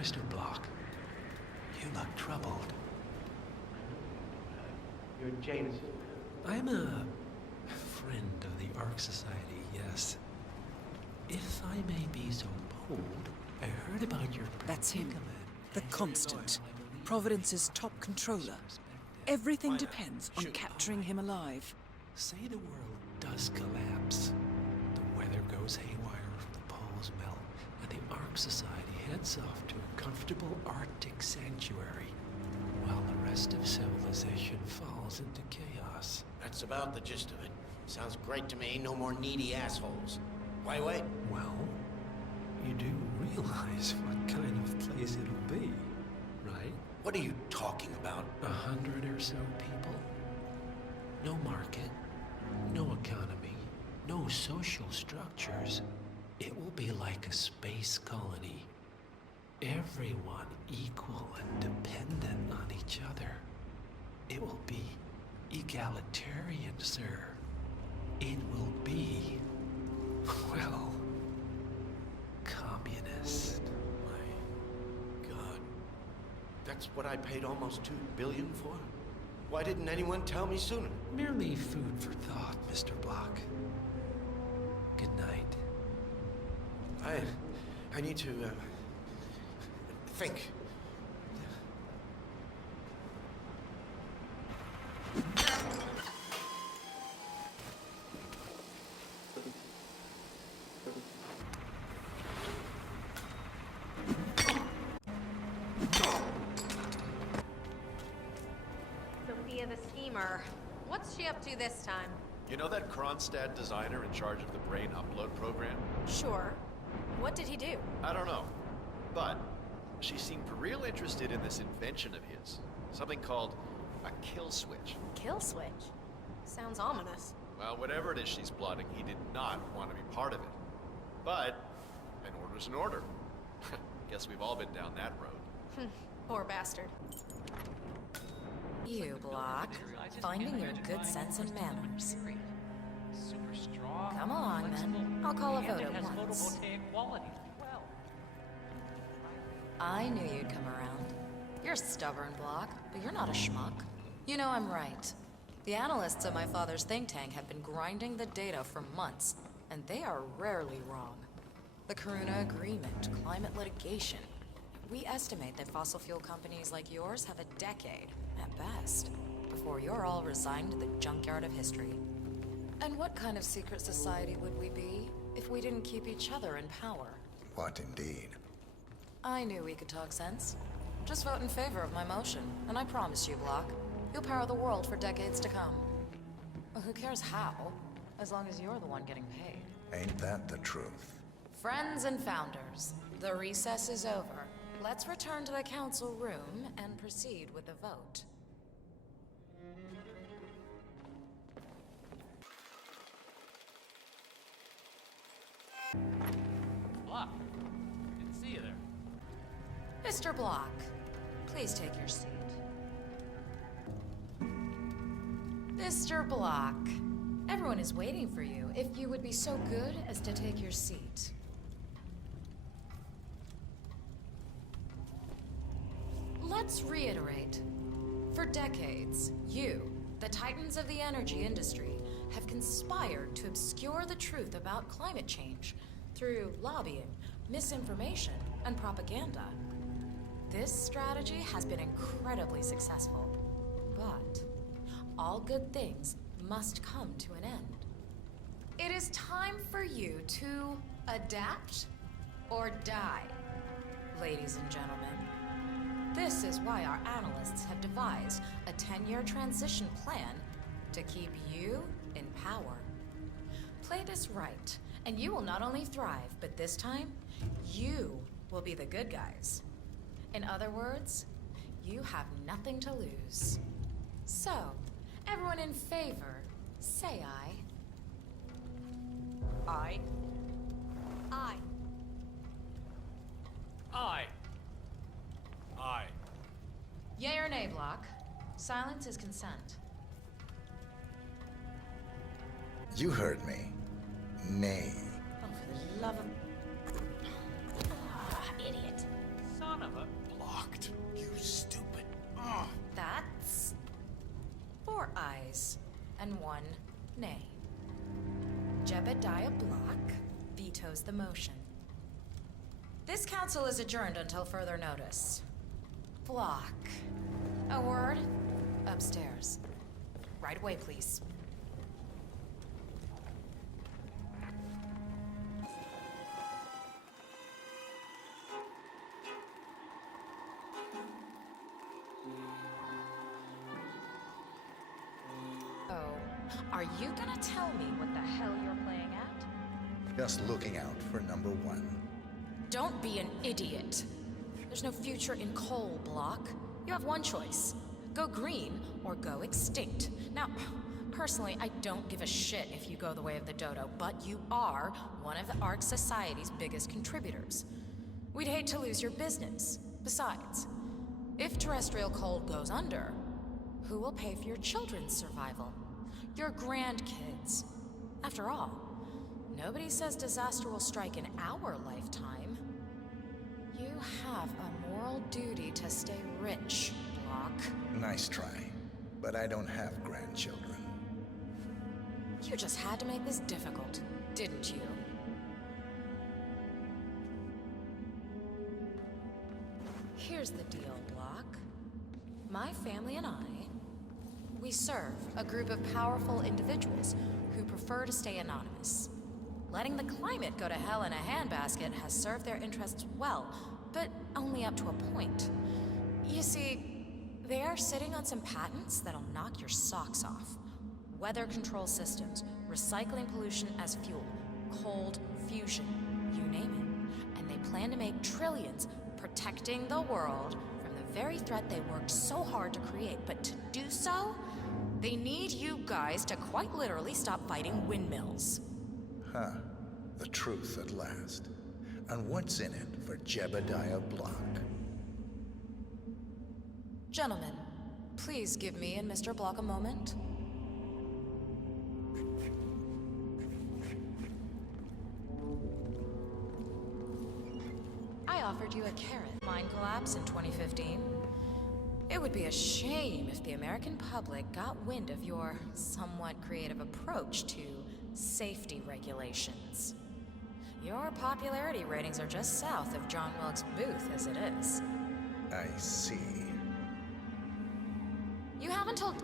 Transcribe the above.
Mr. Block, you look troubled. You're Jameson. I'm a friend of the Ark Society, yes. If I may be so bold, I heard about your That's him. predicament. The Constant. Providence's top controller. Everything depends on capturing him alive. Say the world does collapse. The weather goes haywire, the poles melt, and the Ark Society heads off to a comfortable Arctic sanctuary, while the rest of civilization falls into chaos. That's about the gist of it. Sounds great to me. No more needy assholes. Why wait? Well, you do realize what kind of place it'll be, right? What are you talking about? 100 or so people. No market, no economy, no social structures. It will be like a space colony. Everyone equal and dependent on each other. It will be egalitarian, sir. It will be, well, communist. My God. That's what I paid almost $2 billion for? Why didn't anyone tell me sooner? Merely food for thought, Mr. Block. Good night. I need to, think. Sophia the schemer. What's she up to this time? You know that Kronstadt designer in charge of the brain upload program? Sure. What did he do? I don't know. But she seemed real interested in this invention of his. Something called a kill switch. Kill switch. Sounds ominous. Well, whatever it is she's plotting, he did not want to be part of it. But an order's an order. Guess we've all been down that road. Poor bastard. You, Block. Finding your good sense and manners. Come along, then. I'll call a vote at once. I knew you'd come around. You're stubborn, Block, but you're not a schmuck. You know I'm right. The analysts at my father's think tank have been grinding the data for months, and they are rarely wrong. The Karuna Agreement, climate litigation. We estimate that fossil fuel companies like yours have a decade, at best, before you're all resigned to the junkyard of history. And what kind of secret society would we be if we didn't keep each other in power? What indeed? I knew we could talk sense. Just vote in favor of my motion, and I promise you, Block, you'll power the world for decades to come. Well, who cares how, as long as you're the one getting paid. Ain't that the truth? Friends and founders, the recess is over. Let's return to the council room and proceed with the vote. Block. Didn't see you there. Mr. Block, please take your seat. Mr. Block, everyone is waiting for you. If you would be so good as to take your seat. Let's reiterate. For decades, you, the titans of the energy industry, have conspired to obscure the truth about climate change through lobbying, misinformation, and propaganda. This strategy has been incredibly successful, but all good things must come to an end. It is time for you to adapt or die, ladies and gentlemen. This is why our analysts have devised a 10-year transition plan to keep you in power. Play this right, and you will not only thrive, but this time, you will be the good guys. In other words, you have nothing to lose. So, everyone in favor, say aye. Aye. Aye. Aye. Aye. Yay or nay, Block? Silence is consent. You heard me. Nay. Oh, for the love of... Ah, idiot. Son of one nay. Jebediah Block vetoes the motion. This council is adjourned until further notice. Block. A word? Upstairs. Right away, please. Oh, are you gonna tell me what the hell you're playing at? Just looking out for number one. Don't be an idiot. There's no future in coal, Block. You have one choice. Go green or go extinct. Now, personally, I don't give a shit if you go the way of the dodo, but you are one of the Ark Society's biggest contributors. We'd hate to lose your business. Besides, if terrestrial coal goes under, who will pay for your children's survival? Your grandkids. After all, nobody says disaster will strike in our lifetime. You have a moral duty to stay rich, Block. Nice try, but I don't have grandchildren. You just had to make this difficult, didn't you? Here's the deal, Block. My family and I, we serve a group of powerful individuals who prefer to stay anonymous. Letting the climate go to hell in a handbasket has served their interests well, but only up to a point. You see, they are sitting on some patents that'll knock your socks off. Weather control systems, recycling pollution as fuel, cold fusion, you name it. And they plan to make trillions protecting the world from the very threat they worked so hard to create. But to do so, they need you guys to quite literally stop fighting windmills. Huh. The truth at last. And what's in it for Jebediah Block? Gentlemen, please give me and Mr. Block a moment. I offered you a carrot. Mine collapse in 2015. It would be a shame if the American public got wind of your somewhat creative approach to safety regulations. Your popularity ratings are just south of John Wilkes Booth as it is. I see. You haven't told...